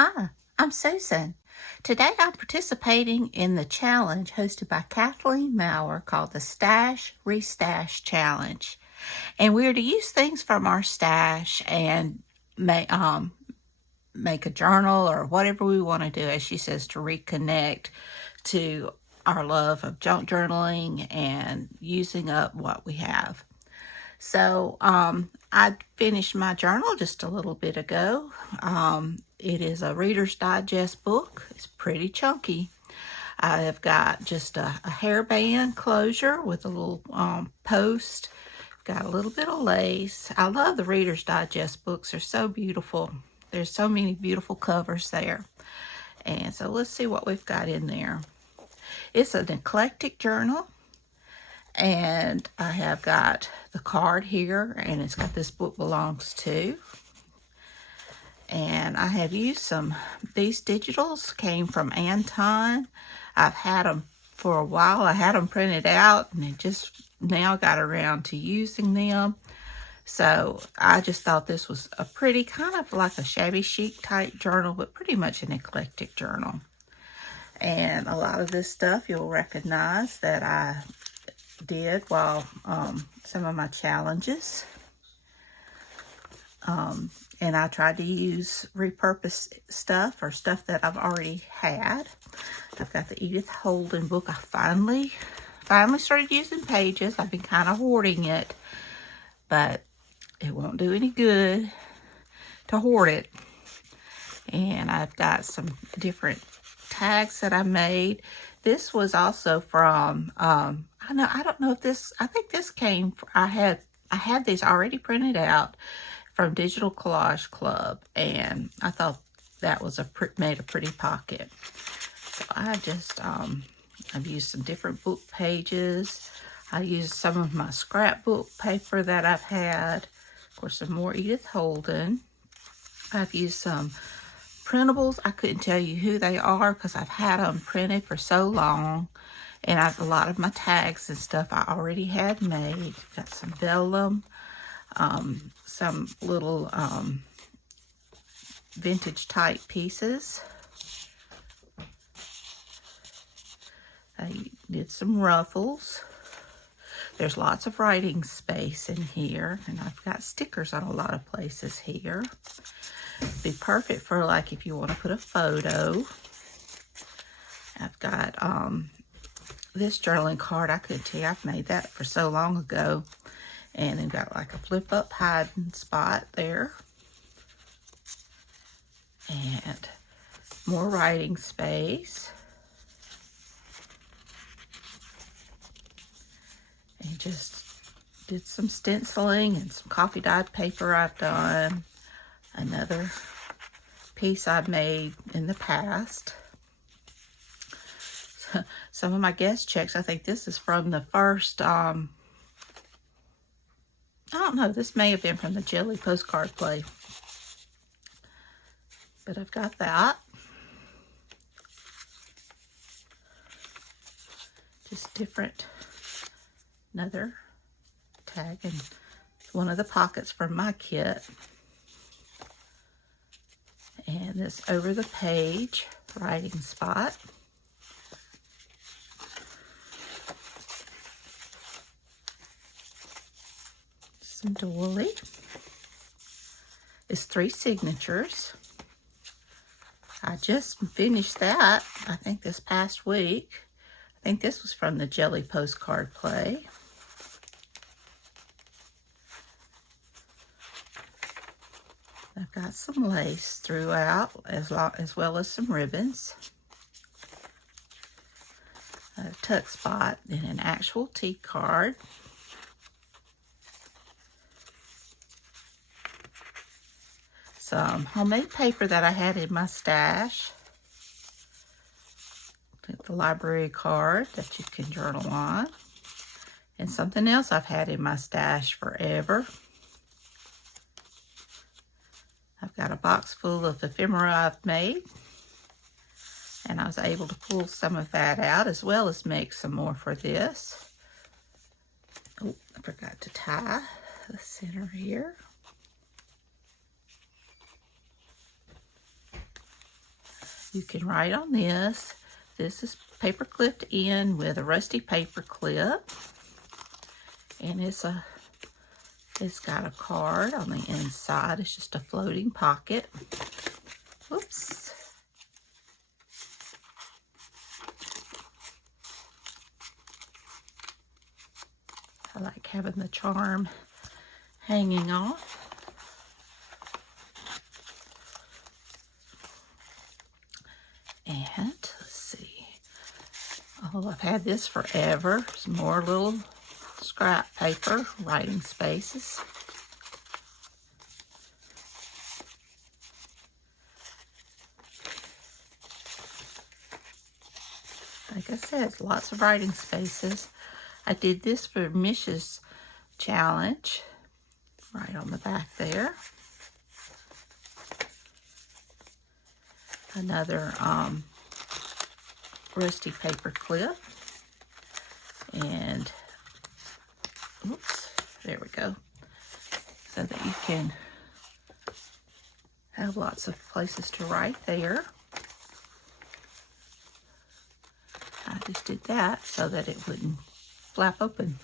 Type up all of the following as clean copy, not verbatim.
Hi, I'm Susan. Today I'm participating in the challenge hosted by Kathleen Mower called the Stash Restash Challenge. And we're to use things from our stash and make a journal or whatever we want to do, as she says, to reconnect to our love of junk journaling and using up what we have. So I finished my journal just a little bit ago. It is a Reader's Digest book. It's pretty chunky. I have got just a hairband closure with a little post. Got a little bit of lace. I love the Reader's Digest books. They're so beautiful. There's so many beautiful covers there. And so let's see what we've got in there. It's an eclectic journal. And I have got the card here, and it's got this book belongs to. And I have used these digitals came from Anton. I've had them for a while. I had them printed out, and I just now got around to using them. So I just thought this was a pretty, kind of like a shabby chic type journal, but pretty much an eclectic journal. And a lot of this stuff you'll recognize that I did while some of my challenges. And I tried to use repurposed stuff or stuff that I've already had. I've got the Edith Holden book. I finally started using Pages. I've been kind of hoarding it, but it won't do any good to hoard it. And I've got some different tags that I made. This was also from I don't know if this, I think this came from, I had these already printed out from Digital Collage Club, and I thought that was made a pretty pocket. So I just I've used some different book pages. I used some of my scrapbook paper that I've had. Of course, some more Edith Holden. I've used some printables. I couldn't tell you who they are because I've had them printed for so long. And a lot of my tags and stuff I already had made. Got some vellum, some little vintage type pieces. I did some ruffles. There's lots of writing space in here, and I've got stickers on a lot of places here. Be perfect for like if you want to put a photo. I've got this journaling card. I couldn't tell you, I've made that for so long ago. And then got like a flip up hiding spot there. And more writing space. And just did some stenciling and some coffee dyed paper I've done. Another piece I've made in the past. Some of my guest checks, I think this is from the first, I don't know, this may have been from the Jelly postcard play. But I've got that. Just different, another tag and one of the pockets from my kit. And this over the page writing spot. Some doily. It's 3 signatures. I just finished that, I think this past week. I think this was from the Jelly postcard play. I've got some lace throughout, as well as some ribbons. A tuck spot and an actual tea card. Some homemade paper that I had in my stash. The library card that you can journal on. And something else I've had in my stash forever. I've got a box full of ephemera I've made. And I was able to pull some of that out as well as make some more for this. Oh, I forgot to tie the center here. You can write on this. This is paper clipped in with a rusty paper clip. And it's got a card on the inside. It's just a floating pocket. Whoops. I like having the charm hanging off. And let's see. Oh, I've had this forever. Some more little scrap paper, writing spaces. Like I said, lots of writing spaces. I did this for Mish's challenge, right on the back there. Another rusty paper clip. And, oops, there we go. So that you can have lots of places to write there. I just did that so that it wouldn't flap open.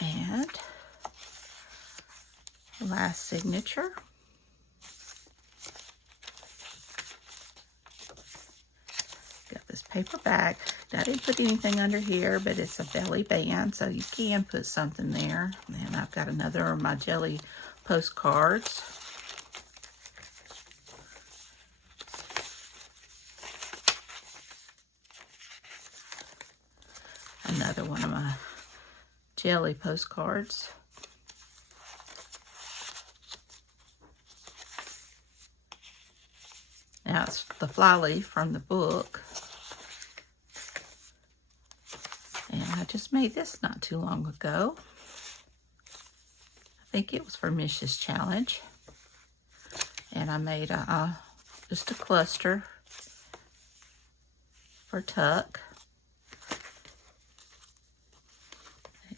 And last signature. Got this paper bag. Now, I didn't put anything under here, but it's a belly band, so you can put something there. And I've got another of my jelly postcards. Another one of my jelly postcards. Now it's the flyleaf from the book. And I just made this not too long ago. I think it was for Mish's challenge. And I made just a cluster for Tuck.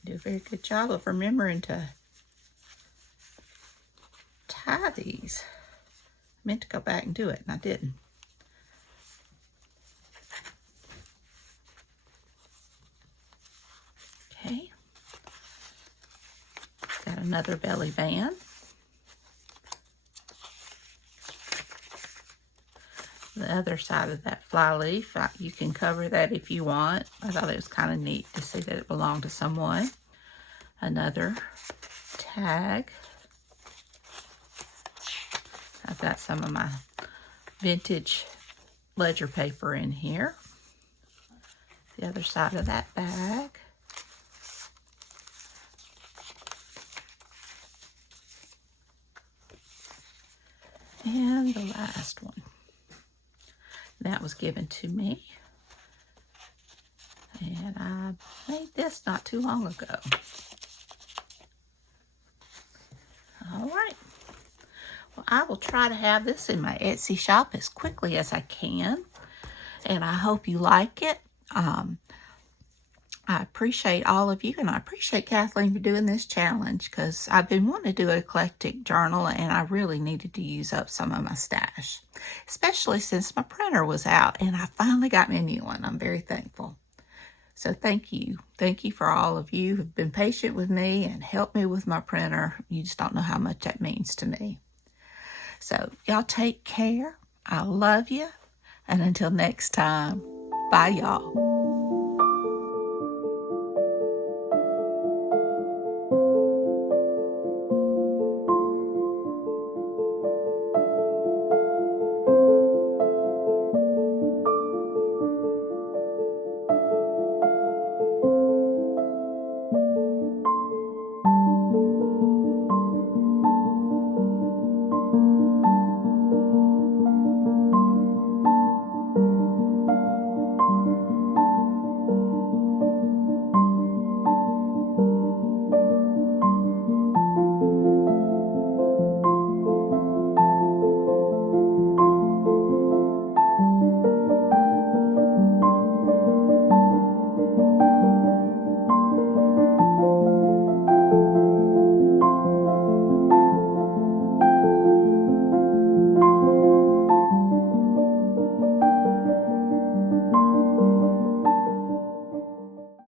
Do a very good job of remembering to tie these. I meant to go back and do it, and I didn't. Okay. Got another belly band. The other side of that flyleaf, you can cover that if you want. I thought it was kind of neat to see that it belonged to someone. Another tag. I've got some of my vintage ledger paper in here. The other side of that bag. And the last one. That was given to me. And I made this not too long ago. All right. Well, I will try to have this in my Etsy shop as quickly as I can. And I hope you like it. I appreciate all of you, and I appreciate Kathleen for doing this challenge, because I've been wanting to do an eclectic journal, and I really needed to use up some of my stash, especially since my printer was out, and I finally got me a new one. I'm very thankful. So thank you. Thank you for all of you who've been patient with me and helped me with my printer. You just don't know how much that means to me. So y'all take care. I love you. And until next time, bye y'all.